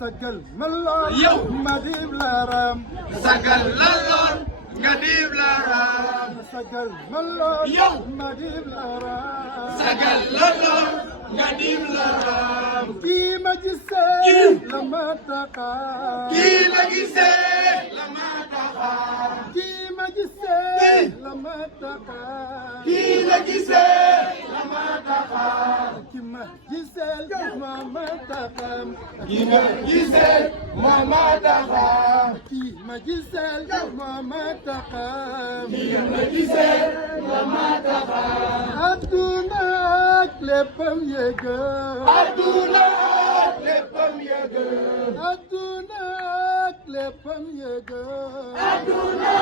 sagal malor madib laram sagal lalor nga dib laram sagal malor madib laram sagal lalor nga dib laram kii ma gisee la ma taxa kii ma gisee la ma taxa kii ma gisee la ma taxa kii ma gisee la ma taxa kii ma gisee la ma taxa kii ma gisee la ma taxa kii ma gisee la ma taxa kii ma gisee la ma taxa adduna ak léppam yëgal adduna ak léppam yëgal adduna ak léppam yëgal adduna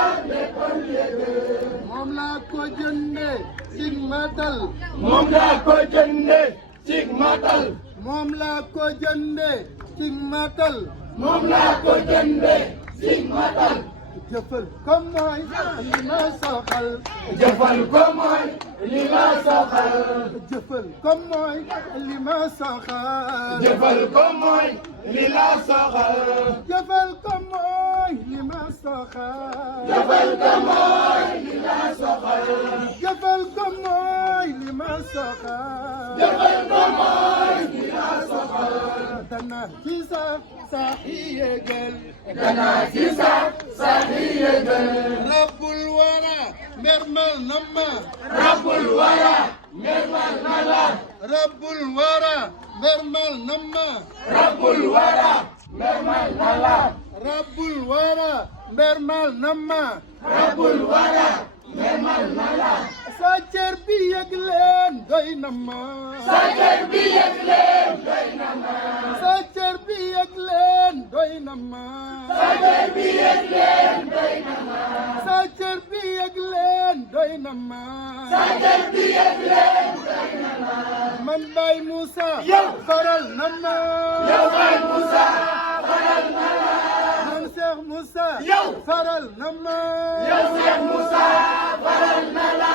ak léppam yëgal moom laa ko jënde cig matal moom laa ko jënde cig matal moom laa ko jënde cig matal moom laa ko jënde cig matal jëfal ko mooy li ma soxal jëfal ko mooy li ma soxal jëfal ko mooy li ma soxal jëfal ko mooy li la soxal jëfal ko mooy li ma soxal jëfal ko mooy li la soxal jëfal ko mooy li ma soxal jëfal ko mooy li la soxal dana ci sax sax yéegal dana ci sax yéegal rabbul wara mermal na ma rabbul wara mermal na la rabbul wara mermal na ma rabbul wara mermal na la rabbul wara mermal na ma rabbul wara mermal na la sa cër bi yëg leen doy na ma sa cër bi yëg leen doy na ma sa cër bi yëg leen doy na ma sa cër bi yëg leen doy na ma sa cër bi yëg leen doy na ma sa cër bi yëg leen doy na ma man Baye Moussa yow faral na ma yow Baye Moussa faral na la man Cheikh Moussa yow faral na ma yow Cheikh Moussa faral na la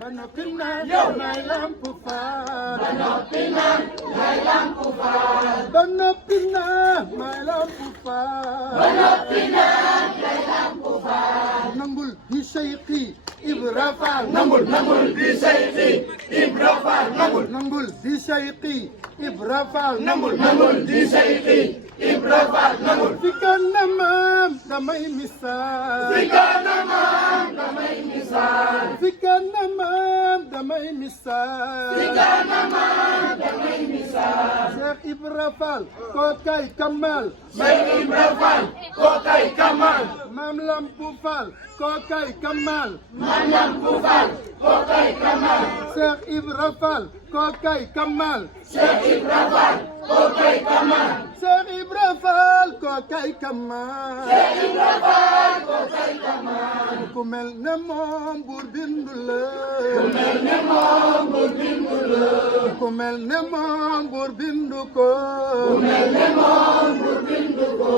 ba noppi naan yow may lamp faal ba noppi naan may lamp faal ba noppi naan may lamp faal ba noppi naan may lamp faal nangul di Cheikhi Ibra Fall nangul di Cheikhi Ibra Fall nangul di Cheikhi Ibra Fall nangul di Cheikhi Ibra Fall nangul fi kanamam damay misaal fi kanamam damay misaal fi kanamam damay misaal fi kanamam damay misaal Cheikh Ibra Fall kookay Kamal Cheikh Ibra Fall kookay Kamal Maam Lampu Fall kookay Kamal Maam Lampu Fall kookay Kamal Cheikh Ibra Fall kookay Kamal Cheikh Ibra Fall kookay Kamal Cheikh Ibra Fall kookay Kamal Cheikh Ibra Fall kookay Kamal ku mel ne moom buur bindu la ku mel ne moom buur bindu la ku mel ne moom buur bindu ko ku mel ne moom buur bindu ko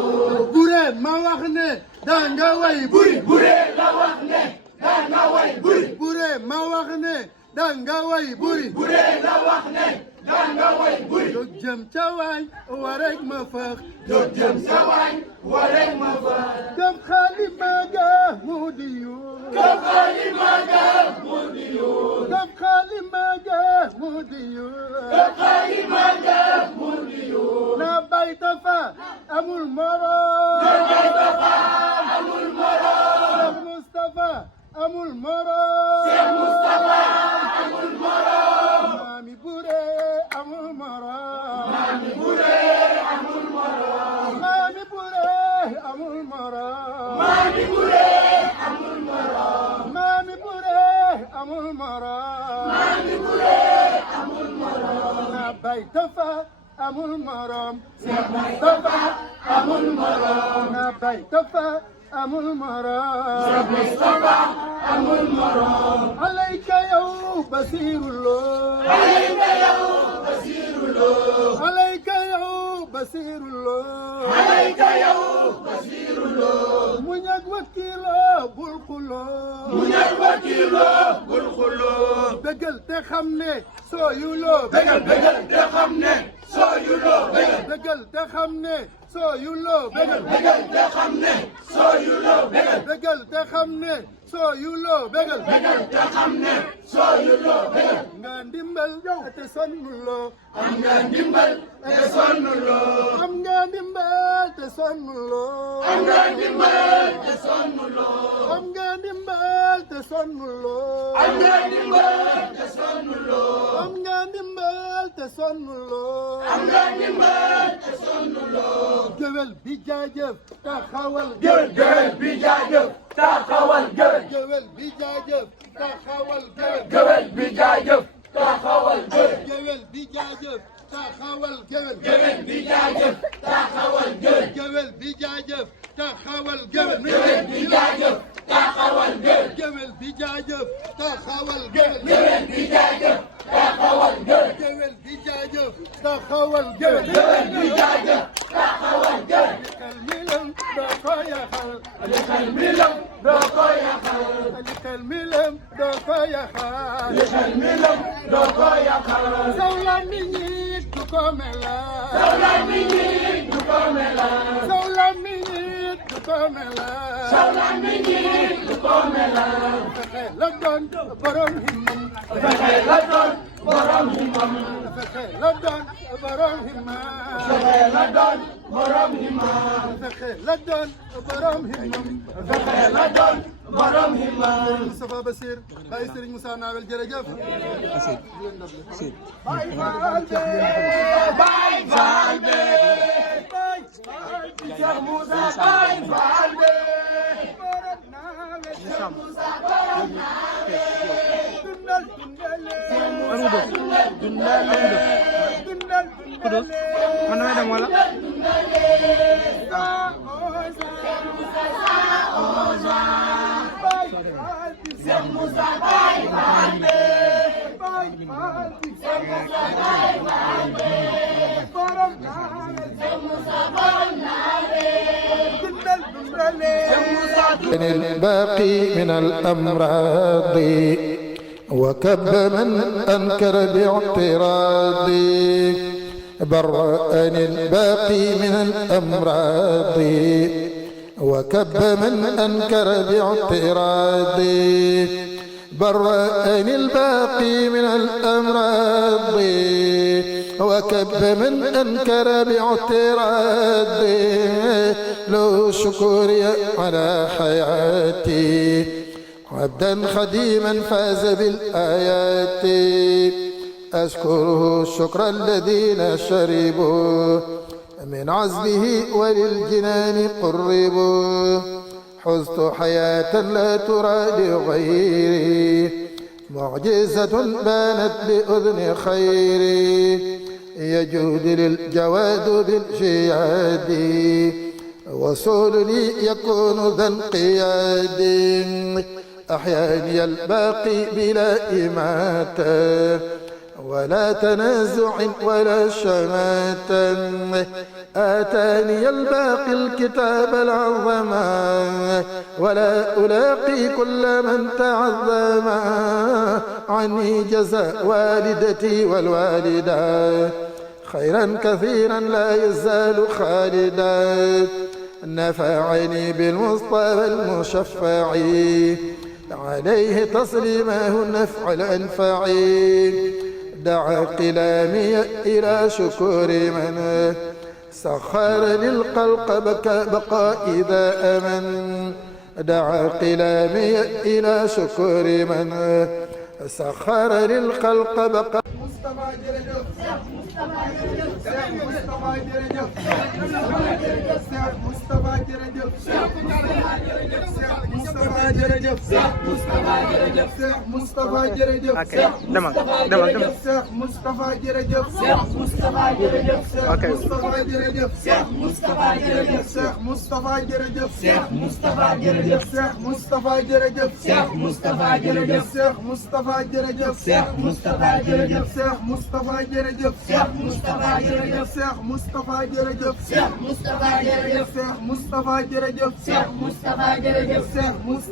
bure ma wax ne danga way buri bure la wax ne danga way buri bure ma wax ne danga way buri bure la wax ne danga way buri jóg jëm ca waay warek ma fax jóg jëm sa waay warek ma fa gëm xalima ga mu di yu gëm xalima ga mu di yu gëm xalima ga mu di yu gëm xalima ga mu di yu na bay tafa amul morom na bay tafa amul morom Cheikh Moustapha amul morom Cheikh Moustapha amul morom Mami Bure amul morom Mami Bure amul morom Mami Bure amul morom Mami Bure amul morom Mami Bure amul morom Mami Bure amul morom na bay tafa amul morom Cheikh Moustapha amul morom na bay tafa amul morom Cheikh Moustapha amul morom alayka yow Basirullah alayka yow Basirullah alayka yow Basirullah alayka yow Basirullah muñ ak wakiilo bul xuloo muñ ak wakiilo bul xuloo bëggal te xam ne sooyuloo bégal te xam ne soo yulloo bégal. bégal te xam ne soo yulloo bégal. bégal te xam ne soo yulloo bégal. bégal te xam ne soo yulloo bégal. bégal te xam ne soo yulloo bégal. nga ndimbal te sonnuloo. am nga ndimbal te sonnuloo. am nga ndimbal te sonnuloo. am nga ndimbal te sonnuloo. am nga ndimbal te sonnuloo. am nga ndimbal te sonnuloo. am nga ndimbal te sonnuloo. am nga ndimbal te sonnuloo. géwél bi jaajëf taxawal. géwél bi jaajëf taxawal géwél. géwél bi jaajëf taxawal. géwél bi jaajëf taxawal géwél. géwél bi jaajëf taxawal. géwél bi jaajëf taxawal géwél. géwél bi jaajëf taxawal. géwél bi jaajëf taxawal géwél. géwél bi jaajëf taxawal. géwél bi jaajëf taxawal géwél. géwél bi jaajëf taxawal. géwél bi jaajëf taxawal géwél. xel milam doo ko yaxal. xel milam doo ko yaxal. xel milam doo ko yaxal. xel milam doo ko yaxal. saw làmmiñ yi du ko melal. saw làmmiñ yi du ko melal. saw làmmiñ yi du ko melal. saw làmmiñ yi du ko melal. fexe la doon borom himmam. fexe la doon borom himmam. fexe la doon borom himmam. fexe la doon borom himmam. fexe la doon borom himmam. fexe la doon borom himmam. Moustapha Bassir Baye Serigne Moussa Nawel jërëjëf. Baay Faal be Baay Faal be Cheikh Moussa Baay Faal be borom Nawel. Cheikh Moussa borom Nawel. dundal dundale. dundal dundale. man damay dem wala. Cheikh Moussa Baay Faal be الباقي من الأمراض وكب من أنكر باعتراض برأني الباقي من الأمراض وكب من أنكر باعتراض برأني الباقي من الأمراض وكب من أنكر باعتراض له شكري على حياتي عبدا خديما فاز بالآيات أشكره الشكر الذين شربوا من عزبه وللجنان قربوا حزت حياة لا ترى لغيري معجزة بانت بأذن خيري يجود للجواد بالجياد وصول لي يكون ذا انقياد أحياني الباقي بلا إماتة ولا تنازع ولا شماتة آتاني الباقي الكتاب العظم ولا ألاقي كل من تعظم عني جزاء والدتي والوالدة خيرا كثيرا لا يزال خالدا نفعني بالمصطفى المشفع عليه تسليمه النفع الأنفع دعا قلامي إلى شكر من سخر للقلق بقى إذا أمن دعا قلامي إلى شكر من سخر للخلق بقى Mustafa jërëjëf. Cheikh Mustafa jërëjëf. Cheikh Mustafa jërëjëf. Cheikh Mustafa jërëjëf. Cheikh Mustafa jërëjëf. Cheikh Mustafa jërëjëf. ok demal demal demal. Cheikh Mustafa jërëjëf. Cheikh Mustafa jërëjëf. ok Cheikh Mustafa jërëjëf. Cheikh Mustafa jërëjëf. Cheikh Mustafa jërëjëf. Cheikh Mustafa jërëjëf. Cheikh Mustafa jërëjëf. Cheikh Mustafa jërëjëf. Cheikh Mustafa jërëjëf. Cheikh Mustafa jërëjëf. Cheikh Mustafa jërëjëf. Cheikh Mustafa jërëjëf. Cheikh Mustafa jërëjëf. Cheikh Mustafa jërëjëf. Cheikh Mustafa jërëjëf. Cheikh Mustafa jërëjëf. Cheikh Mustafa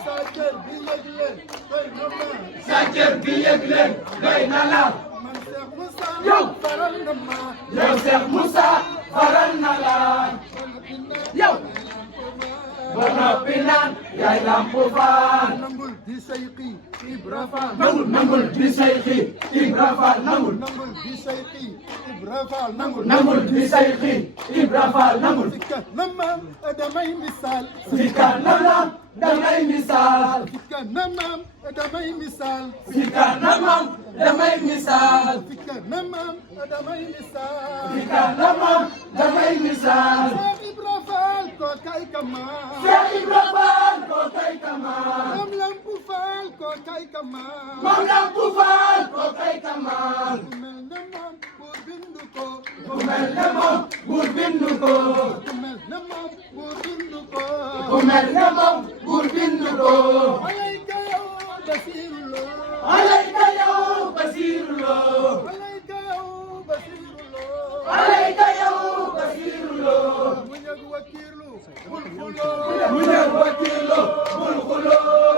cër bi yëg leen doy na la yow yow Cheikh Moussa faral na la yow ba noppi naan yaay Lamp Fall nangul di sayqi Ibra Fall nangul di sayxi Ibra Fall nangul di sayqi Ibra Fall nangul di sayxi Ibra Fall nangul fikka namam damay misaal fi kanamam damay misaal fikka namam damay misaal fi kanamam damay misaal fikka namam damay misaal fi kanamam damay misaal Cheikh Ibra Fall ko kay kama Cheikh Ibra Fall ko kay kama Mam Lamp Fall ko kay kama Mam Lamp Fall ko kay kama ku mel ne moom buur bindu ko ku mel ne moom buur bindu ko ku mel ne moom buur bindu ko ku mel ne moom buur bindu ko alayka yow Basiru Lo alayka yow Basiru Lo alayka yow Basiru Lo alayka yow Basiru Lo mu ñëg wakiirlu bul xuloo mu ñëw wakiilo bul xuloo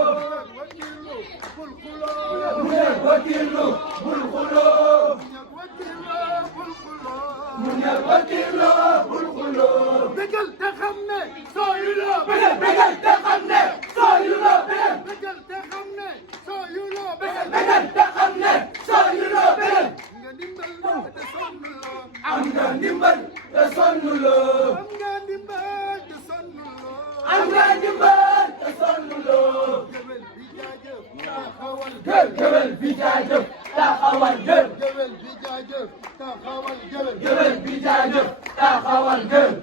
wakiirlu bul xuloo mu ñëw wakiilo bul xuloo ñëg wakiirlu bul xuloo mu ñëw wakiilo bul xuloo bégal te xam ne sooyuloo bégal te xam ne sooyuloo bégal bégal te xam ne sooyuloo bégal bégal te xam ne sooyuloo bégal nga dimbal te sonnuloo am nga ndimbal te sonnuloo am nga dimbal te sonnuloo am nga ndimbal te sonnuloo géwél bi jaajëf taxawal géwél bi jaajëf taxawal géwél géwél bi jaajëf taxawal géwél géwél bi jaajëf taxawal géwél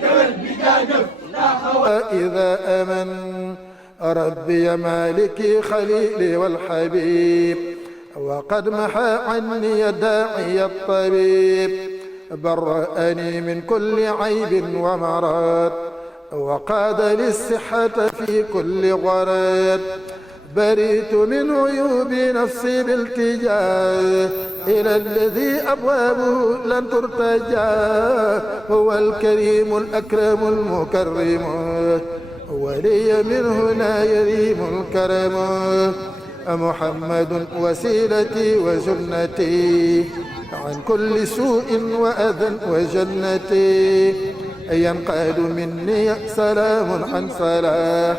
géwél bi jaajëf taxawal إذا أمن ربي مالكي خليلي والحبيب وقد محى عني داعي الطبيب برأني من كل عيب ومرض وقاد للصحة في كل غرض بريت من عيوب نفسي بالتجاه إلى الذي أبوابه لن ترتجى هو الكريم الأكرم المكرم ولي من هنا يريم الكرم محمد وسيلتي وجنتي عن كل سوء وأذى وجنتي ينقاد مني سلام عن صلاح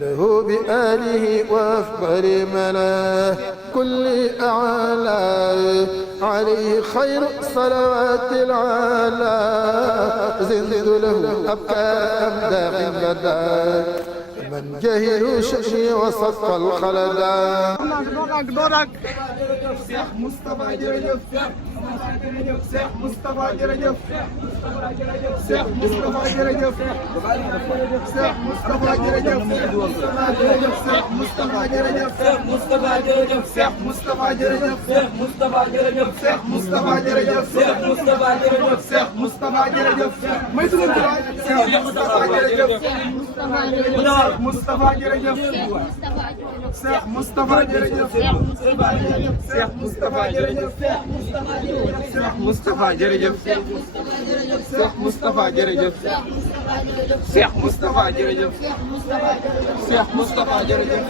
له بآله وأفضل ملاه كل أعلى عليه خير صلوات العالى زند له أبكى أمداح بدا من جهل شأني وصف الخلدا Cheikh Moustapha jërëjëf Cheikh Moustapha jërëjëf Cheikh Moustapha jërëjëf Cheikh Moustapha jërëjëf Cheikh Moustapha jërëjëf Cheikh Moustapha jërëjëf Cheikh Moustapha jërëjëf Cheikh Moustapha jërëjëf Cheikh Moustapha jërëjëf Cheikh Moustapha jërëjëf Cheikh Moustapha jërëjëf may tudd Cheikh Moustapha jërëjëf Cheikh Moustapha jërëjëf Cheikh Moustapha jërëjëf Cheikh Moustapha jërëjëf Cheikh Moustapha jërëjëf Cheikh Moustapha jërëjëf Cheikh Moustapha jërëjëf Cheikh Moustapha jërëjëf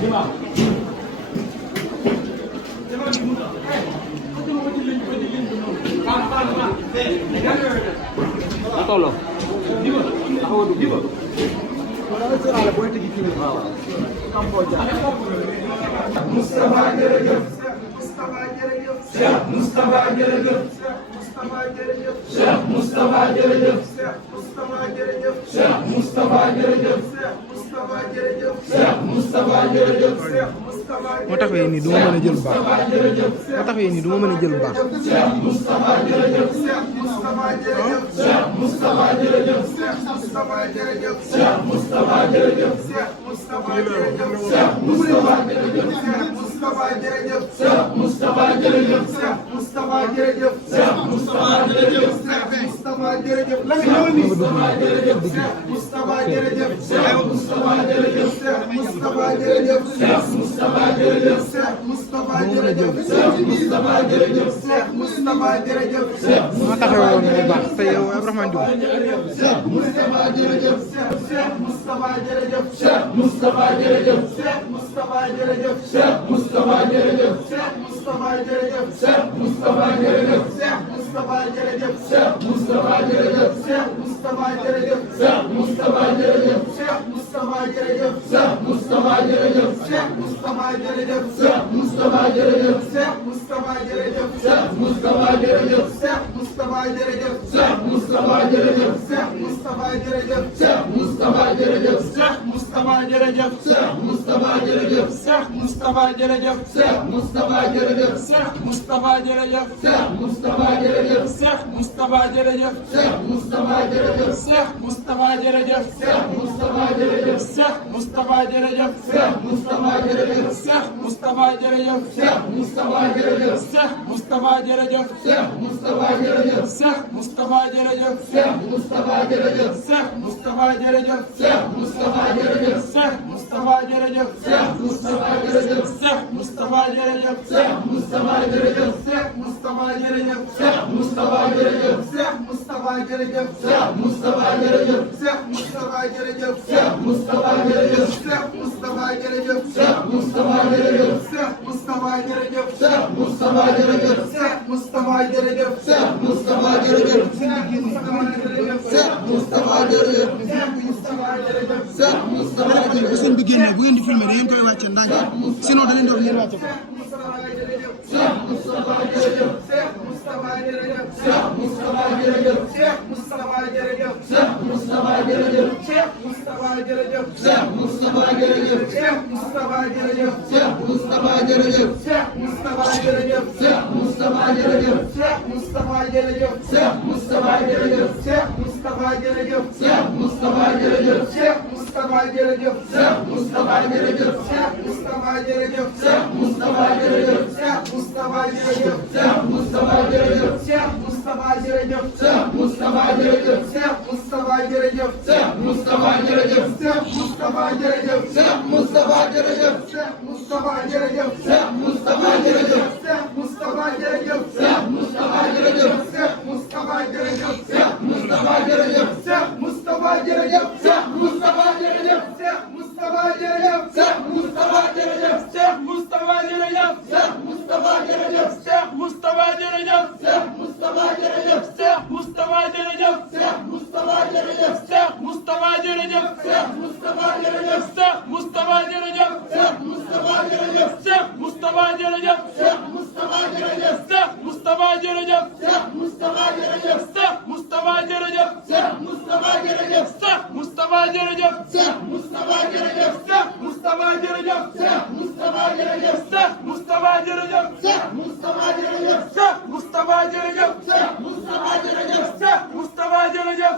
Come on. Moustapha jërëjëf Moustapha jërëjëf Cheikh Moustapha jërëjëf Moustapha jërëjëf Cheikh Moustapha jërëjëf Moustapha jërëjëf Cheikh Moustapha jërëjëf Moustapha jërëjëf Cheikh Moustapha jërëjëf moo taxawee nii du ma mën a jël baax moo taxawee nii du ma mën a jël baax. Cheikh Moustapha jërëjëf Moustapha jërëjëf Cheikh Moustapha jërëjëf Moustapha jërëjëf Cheikh Moustapha jërëjëf Moustapha jërëjëf Cheikh Moustapha jërëjëf Moustapha jërëjëf Cheikh Moustapha jërëjëf Moustapha jërëjëf Cheikh Moustapha jërëjëf Moustapha jërëjëf Moustapha jërëjëf Moustapha jërëjëf Cheikh Moustapha jërëjëf Moustapha jërëjëf Cheikh Moustapha jërëjëf Moustapha jërëjëf Cheikh Moustapha jërëjëf Moustapha jërëjëf moo taxawee woon bu baax te yow Abdourahmane Diouf. Cheikh Moustapha jërëjëf Moustapha jërëjëf Cheikh Moustapha jërëjëf Moustapha jërëjëf Cheikh Moustapha jërëjëf Moustapha jërëjëf Cheikh Moustapha jërëjëf Moustapha jërëjëf Cheikh Moustapha jërëjëf Moustapha jërëjëf Cheikh Moustapha jërëjëf Moustapha jërëjëf Cheikh Moustapha jërëjëf Moustapha jërëjëf Cheikh Moustapha jërëjëf Moustapha jërëjëf Cheikh Moustapha jërëjëf Moustapha jërëjëf Cheikh Moustapha jërëjëf Moustapha jërëjëf Cheikh Moustapha jërëjëf Moustapha jërëjëf Cheikh Moustapha jërëjëf Moustapha jërëjëf Cheikh Moustapha jërëjëf Moustapha jërëjëf Cheikh Moustapha jërëjëf Moustapha jërëjëf Cheikh Moustapha jërëjëf Moustapha jërëjëf Cheikh Moustapha jërëjëf Moustapha jërëjëf Cheikh Moustapha jërëjëf Moustapha jërëjëf Cheikh Moustapha jërëjëf Moustapha jërëjëf Cheikh Moustapha jërëjëf Moustapha jërëjëf Cheikh Moustapha jërëjëf Moustapha jërëjëf Cheikh Moustapha jërëjëf Moustapha jërëjëf Cheikh Moustapha jërëjëf Moustapha jërëjëf Cheikh Moustapha jërëjëf Moustapha jërëjëf Cheikh Moustapha jërëjëf Moustapha jërëjëf Cheikh Moustapha jërëjëf Moustapha jërëjëf Cheikh Moustapha jërëjëf Moustapha jërëjëf Cheikh Moustapha jërëjëf Moustapha jërëjëf Cheikh Moustapha jërëjëf Moustapha jërëjëf Cheikh Moustapha jërëjëf Cheikh Moustapha jërëjëf Cheikh Moustapha jërëjëf bu sëñ bi génnee bu ngeen di filmé da ngeen koy wàcce ndànk sinon da leen di wax ngeen wàcce ko. Cheikh Moustapha jërëjëf Moustapha jërëjëf Cheikh Moustapha jërëjëf Moustapha jërëjëf Cheikh Moustapha jërëjëf Moustapha jërëjëf Cheikh Moustapha jërëjëf Moustapha jërëjëf Cheikh Moustapha jërëjëf Moustapha jërëjëf Cheikh Moustapha jërëjëf Moustapha jërëjëf Cheikh Moustapha jërëjëf Moustapha jërëjëf Cheikh Moustapha jërëjëf Moustapha jërëjëf Cheikh Moustapha jërëjëf Moustapha jërëjëf Cheikh Moustapha jërëjëf Moustapha jërëjëf Cheikh Moustapha jërëjëf Moustapha jërëjëf Cheikh Moustapha jërëjëf Moustapha jërëjëf Cheikh Moustapha jërëjëf Moustapha jërëjëf Cheikh Moustapha jërëjëf Moustapha jërëjëf Cheikh Moustapha jërëjëf Moustapha jërëjëf Cheikh Moustapha jërëjëf Moustapha jërëjëf Cheikh Moustapha jërëjëf Moustapha jërëjëf Cheikh Moustapha jërëjëf Moustapha jërëjëf Cheikh Moustapha jërëjëf Moustapha jërëjëf Cheikh Moustapha jërëjëf Moustapha jërëjëf Cheikh Moustapha jërëjëf Moustapha jërëjëf Cheikh Moustapha jërëjëf Moustapha jërëjëf Cheikh Moustapha jërëjëf Moustapha jërëjëf Cheikh Moustapha jërëjëf Moustapha jërëjëf Cheikh Moustapha jërëjëf Moustapha jërëjëf Cheikh Moustapha jërëjëf Moustapha jërëjëf Cheikh Moustapha jërëjëf Moustapha jërëjëf Cheikh Moustapha jërëjëf Moustapha jërëjëf Cheikh Moustapha jërëjëf Moustapha jërëjëf Cheikh Moustapha jërëjëf Moustapha jërëjëf Cheikh Moustapha jërëjëf Moustapha jërëjëf Cheikh Moustapha jërëjëf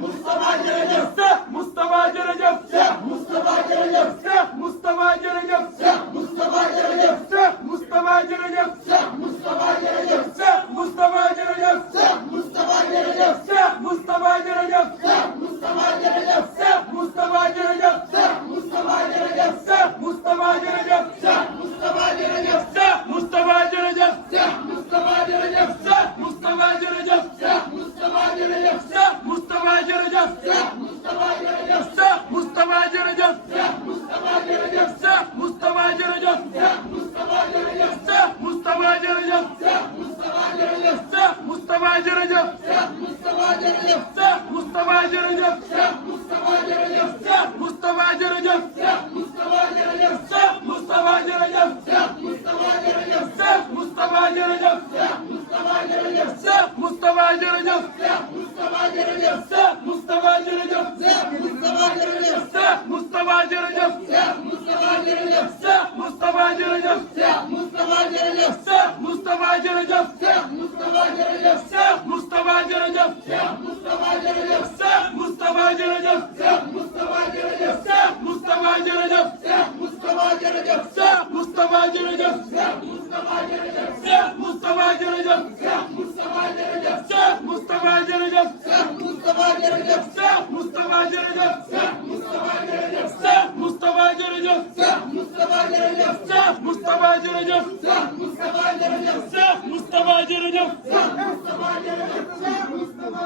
Moustapha jërëjëf Cheikh Moustapha jërëjëf Moustapha jërëjëf Cheikh Moustapha jërëjëf Moustapha jërëjëf Cheikh Moustapha jërëjëf Moustapha jërëjëf Cheikh Moustapha jërëjëf Moustapha jërëjëf Cheikh Moustapha jërëjëf Moustapha jërëjëf Cheikh Moustapha jërëjëf Moustapha jërëjëf Cheikh Moustapha jërëjëf Moustapha jërëjëf Cheikh Moustapha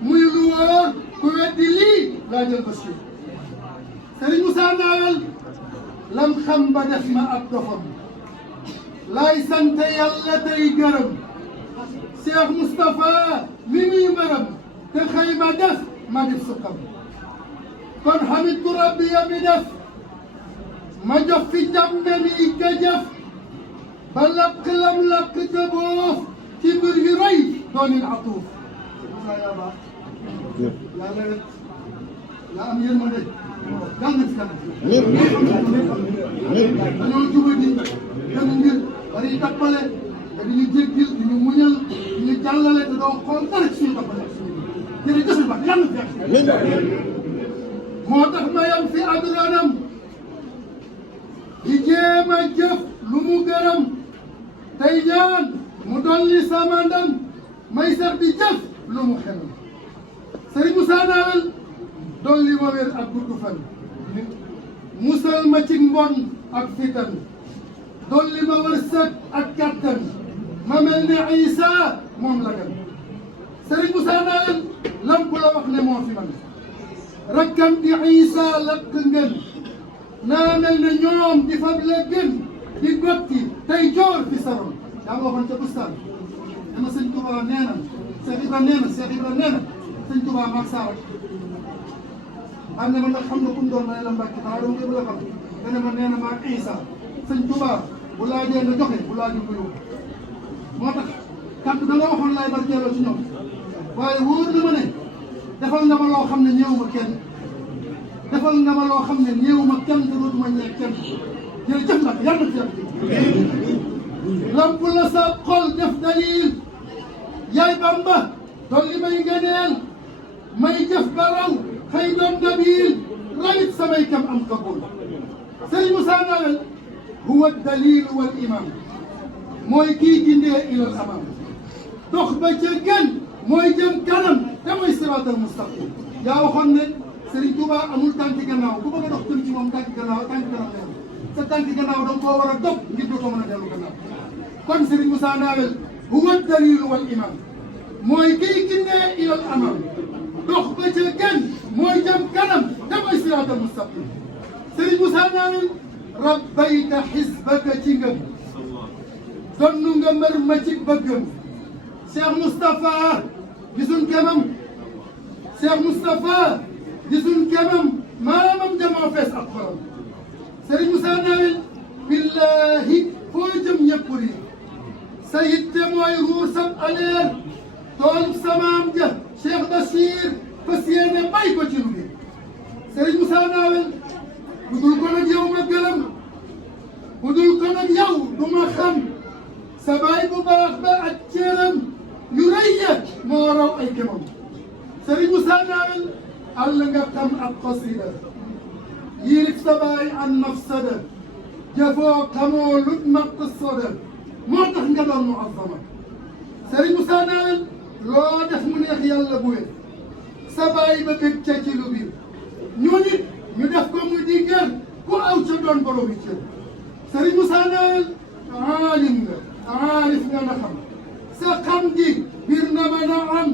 muy lu wóor ku weddi lii laa jël Bachir Serigne Moussa Nawel lam xam ba def ma ab dofam laay sant yàlla tey gërëm Cheikh Moustapha mi muy maram te xëy ma def ma def sukkam kon xamit ku rabbi ya mi def ma jox fi njàmbe mi ka jëf ba lakk lam lakk ca boof ci mbir yu rëy doonin atuuf Moussa yaa baax yaa lewet yaa am yërmande yaa ngi fi kanam dañoo jubadi dem ngir bari tappale te di ñu jéggil di ñu muñal di ñu jàllale te doo xool dara ci suñu tappale jërëjëf ba yàlla fi moo tax ma yam fi adranam di jéem a jëf lu mu gërëm tey ñaan mu dolli sama ndam may sax di jëf lu mu xelal Serigne Moussa Nawel dolli ma wér ak gudd fan musal ma ci mbon ak fitan dolli ma wërsëg ak kattan ma mel ne Isa moom la gan Serigne Moussa Nawel lamp la wax ne moo fi man rakkam di Isa lakk ngeen naa mel ne ñoom di fab la gën di gotti tey joor fi saroon daa nga waxoon ca bustaan dama sëñ Touba nee na Cheikh Ibra nee na Cheikh Ibra nee na sëñ Touba maag saa rek am ne ma nag xam nga ku mu doon ma ne la Mbàkke xanaa dama koy la xam nga ne ma nee na maag Isa sëñ Touba bu laajee nga joxe bu laajee nga yóbbu moo tax kàddu da nga waxoon laay barkeeloo ci ñoom waaye wóor na ma ne defal nga ma loo xam ne ñëwuma kenn defal nga ma loo xam ne ñëwuma kenn te dootuma ñeeg kenn jërëjëf nag yàlla na fi lamp la sa xol def dalil yaay Bamba dolli may ngëneel may jëf baraw xëy doon nabil rawit samay kam am kabul Serigne Moussa Nawel huwa dalil wal imam mooy kii gindee ilal amam dox ba ca gën mooy jëm kanam te mooy siraatal mustaqim yaa waxoon ne Serigne Touba amul tànki gannaaw ku bëgg a dox jëm ci moom tànki gannaaw sa tànki gannaaw da nga koo war a dog ngir dootoo mën a dellu gannaaw kon Serigne Moussa Nawel huwa dalil wal imam mooy kii gindee ilal amam dox ba ca gën mooy jëm kanam te mooy siraatal mustaqim Serigne Moussa Nawel rabbayta xisbaka ci ngëm donnu nga mbër ma ci bëggam Cheikh Moustapha gisuñ kemam Cheikh Moustapha gisuñ kemam maamam jamoo fees ak xolam Serigne Moussa Nawel billahi foo jëm ñëpp ri sa yitte mooy ruur sab aleer toolub samaam ja Cheikh Bachir fas yéene bay ko ci lu bi Serigne Moussa Nawel bu dul ko nag yow ma gërëm bu dul ko nag yow du ma xam sa baay bu baax ba ak céeram yu rëy ya moo raw ay kemam Serigne Moussa Nawel àll nga xam ab xasida yilif sa baay an mafsada jëfoo xamoo lut maqsada moo tax nga doon mu azama Serigne Moussa Nawel loo def mu neex yàlla bu wér sa baay ba bég ca ci lu biir ñu nit ñu def ko mu di gër ku aw ca doon borom yi cër Serigne Moussa Nawel aalim nga aarif nga na xam sa xam gi biir na ma na am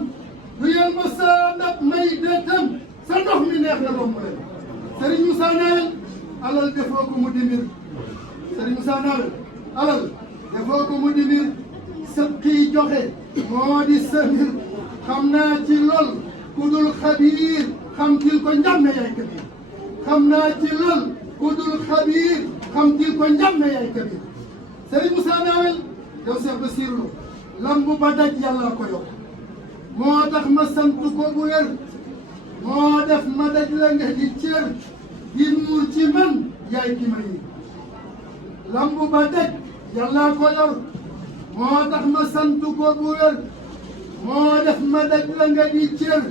du yel ma sa ndab may detam sa ndox mi neex na romb leen Serigne Moussa Nawel alal defoo ko mu dimir Serigne Moussa Nawel alal defoo ko mu dimir sa kii joxe moo di sa mbir xam naa ci lool ku dul xabiir xam til ko njàmme yaay kabir xam naa ci lool ku dul xabiir xam til ko njàmme yaay kabir Serigne Moussa Nawel yow Cheikh Bassirou lamb ba daj yàlla ko yokk moo tax ma sant ko bu wér moo def ma daj la nga di cër di nuur ci man yaay ki ma yi lamb ba daj yàlla ko yor moo tax ma sant ko bu wér moo def ma daj la nga di cër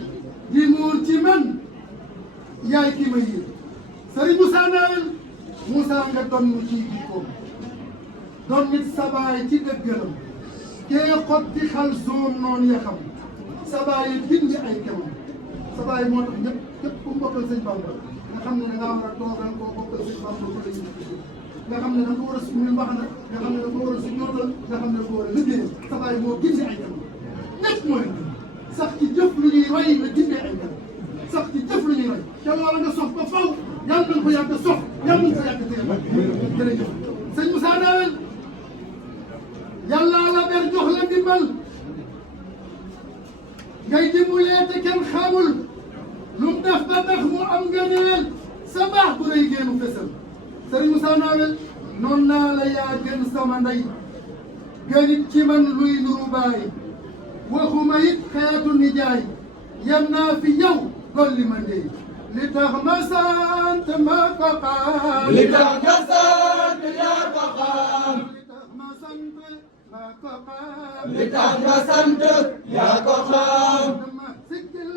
di nuur ci man yaay ki ma yi Serigne Moussa Nawel Moussa nga doon ci jikkoom doon nit sabaay ci dëggalam kee xotti xal zoom noonu ya xam sabaay yi bindi ay kemam sabaay moo tax ñëpp képp ku mbokkal sëñ Bamba nga xam ne da ngaa war a toogal koo bokkal sëñ Bamba ko lay nga xam ne da nga ko war a sumil mbaxana nga xam ne da nga ko war a sujootal nga xam ne da nga ko war a liggéeyal sabaay moo bindi ay kemam ñëpp moo leen sax ci jëf lu ñuy roy la jibbee ay dara sax ci jëf lu ñuy roy te loola nga sox ba faw yàlla nañ ko yàgg sox yàlla nañ ko yàgg téye jërëjëf sëñ Moussa Nawel yàlla la ber jox la ndimbal ngay dimbulee te kenn xamul lu mu def ba tax mu am ngëneel sa baax bu rëy génnu fesal sëriñ Moussa Nawel noonu naa la yaa gën sama ndey gënit ci man luy nuru baay waxuma it xeetu nijaay yam naa fi yow golli ma ndey li tax ma sant ma ko xam li tax nga sant yaa ko xam li tax ma sant ma ko xam li tax nga sant yaa ko xam dama siggil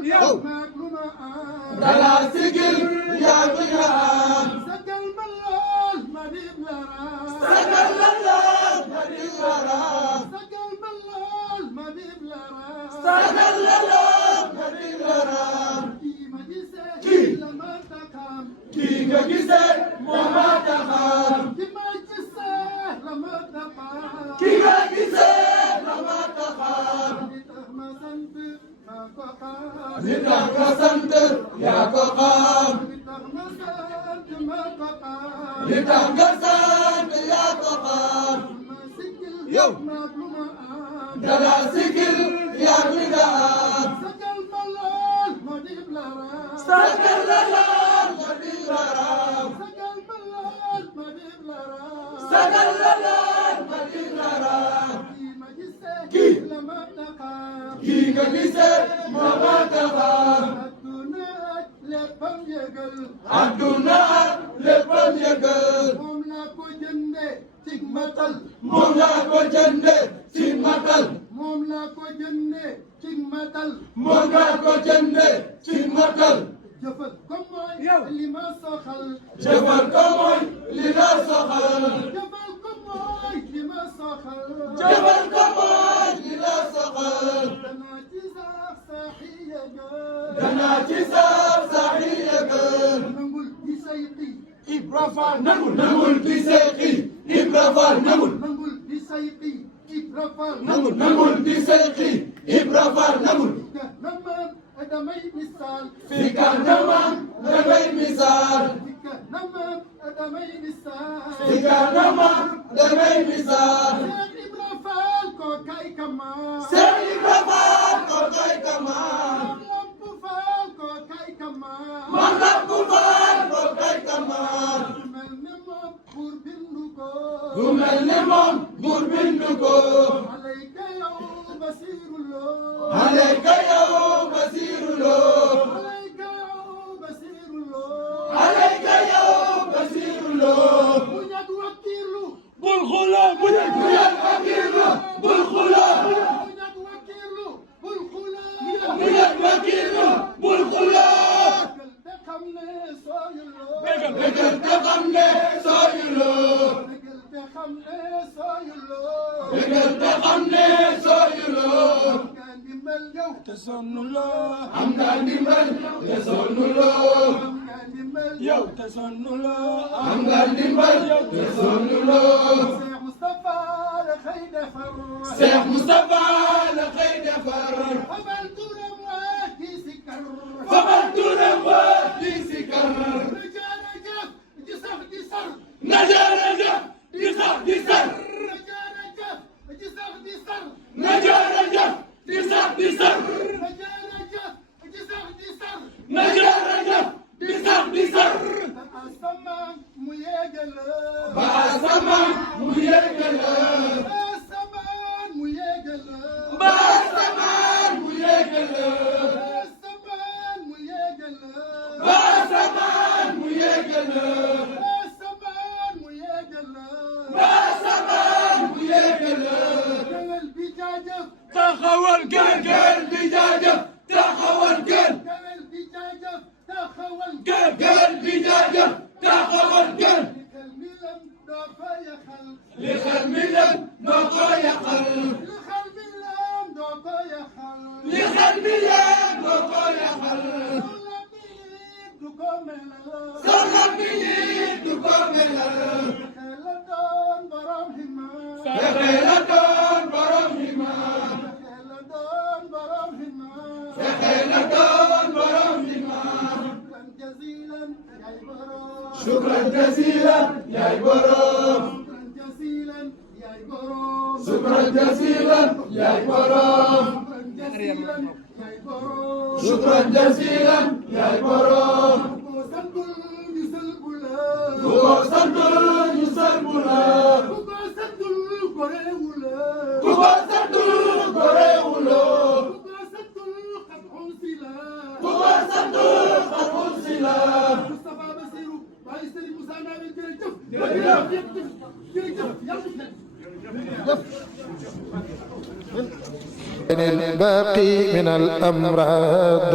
maag lu ma am dala sigil yaa ko am sagal ma lool ma dib la raam sagal la lool ma di la raam sagal ma lool ma dib la raam sagal la lool ma di la raam kii ma gisee Kii. la ma takam kii nga gisee moo ma taxam ki ma gisee la ma takam kii nga gisee la ma taxam li tax ma sant ma ko xam li tax nga sant yaa ko xam li tax ma sant ma ko xam li tax nga sant yaa ko xam ma siggil Yow. maag lu ma am dala sigil yaa ko am sagal ma lool ma dib la raam sagal la lool ma di la raam sagal ma lool ma dib la raam sagal la lool ma di la raam kii ma gisee Kii. la ma takam kii nga gisee moo ma taxam adduna ak léppam yëgal adduna ak léppam yëgal moom laa ko jënde cig matal moom laa ko jënde ci matal moom laa ko jënde cig matal moom laa ko jënde ci matal jëfal ko mooy li ma soxal jëfal ko mooy li la soxal jëfal ko mooy li ma soxal jëfal ko mooy li la soxal danaa ci sax saxi yëgal danaa ci saaf saxi yëgal nangul di sayqi Ibra Faal nangul di seexi Ibra Faal nangul nangul di sayqi Ibra Faal nangul di seexi Ibra Faal nangul ka namam damay misaal fi kanamam dangay misaal fi ka namam damay misaal fi kanamam dangay misaal Seex Ibra Faal ko kay kamal Seex Ibra Faal ko kay kamal Lamp Faal ko kay kamal Maam Lampu Faal ko kay kamal mel ne moom buur bindu ko ku mel ne moom buur bindu ko alayka yow basirullah alayka yow Basiiruloo alayka yow basirullah alayka yow Basiiruloo bu ñag wakiilu bul xuloo bu ñag wakiilu bul xuloo bu ñag wakiilu bul xulaa bu ñag wakiilu bul xuloo te xam ne sooyuloo bégal te xam ne sooyuloo bégal te xam ne sooyuloo bégal te xam ne sooyuloo nga ndimbal yow te sonnuloo am nga ndimbal te sonnuloo nga ndimbal yow te sonnuloo am nga ndimbal te sonnuloo Cheikh Moustapha la xëy defar Seex Mustapha la xëy defar xamal turam waa di sikar fabal turam waa di sikar na jaarajëf di sax di sar na jërëjëf di sax di sar na jaarajëf di sax di sar na jërëjëf di sax di sar na jaarajëf di sax di sar na jërëjëf di sax di sar ba asamaan mu yéegal ba asamaan mu yeggal ba asamaan mu yéegal ba asamaan mu yeggal ba asamaan mu yéegal ba asamaan mu yeggal ba asamaan mu yéegal ba asamaan mu yeggal Géwél bi jaajëf taxawal gën gën bi jaajëf taxawal gën Géwél bi jaajëf taxawal gën bi jaajëf taxawal gën li xel mi lam doo ko yàqal li xel mi lëm doo ko yàqal li xel mi lam doo ko yàqal li xel mi lëm doo ko yàqal soxla bi du ko melal soxla bi du ko melal xel la doon borom himma fexe la doon borom himma xel la doon borom himma جزيلا يا برام شكرا جزيلا يا برام شكرا جزيلا يا برام وقصد يسلبنا وقصد القريولا وقصد قطع سلا الباقي من الأمراض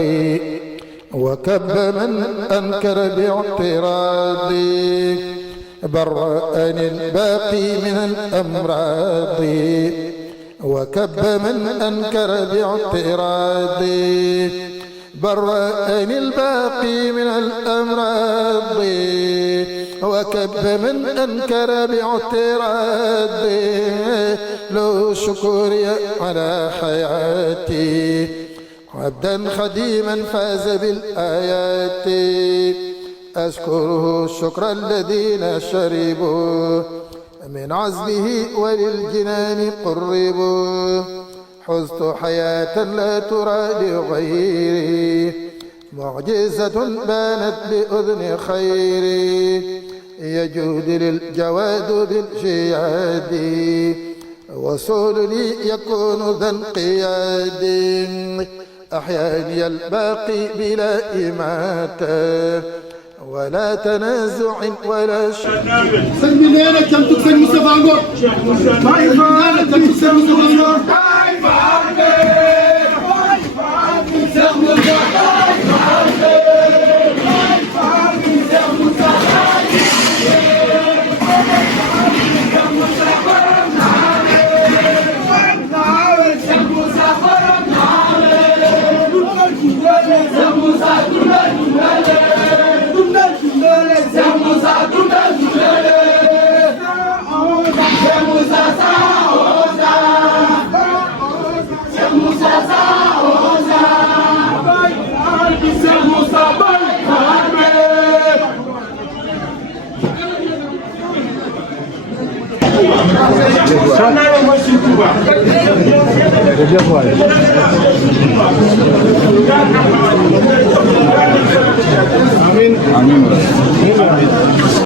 وكب من أنكر باعتراض برأني الباقي من الأمراض وكب من أنكر باعتراض برأني الباقي من الأمراض وكب من أنكر باعتراض لو شكري على حياتي عبدا خديما فاز بالآيات أشكره الشكر الذين شربوا من عزله وللجنان قربوا حزت حياة لا ترى لغيري معجزة بانت بأذن خيري يجود للجواد بالجياد وصول لي يكون ذا انقياد أحياني الباقي بلا إماتة ولا تنازع ولا شك. سلمينا كم تكسر مصطفى عنقر. سلمينا كم تكسر مصطفى عنقر. Amin.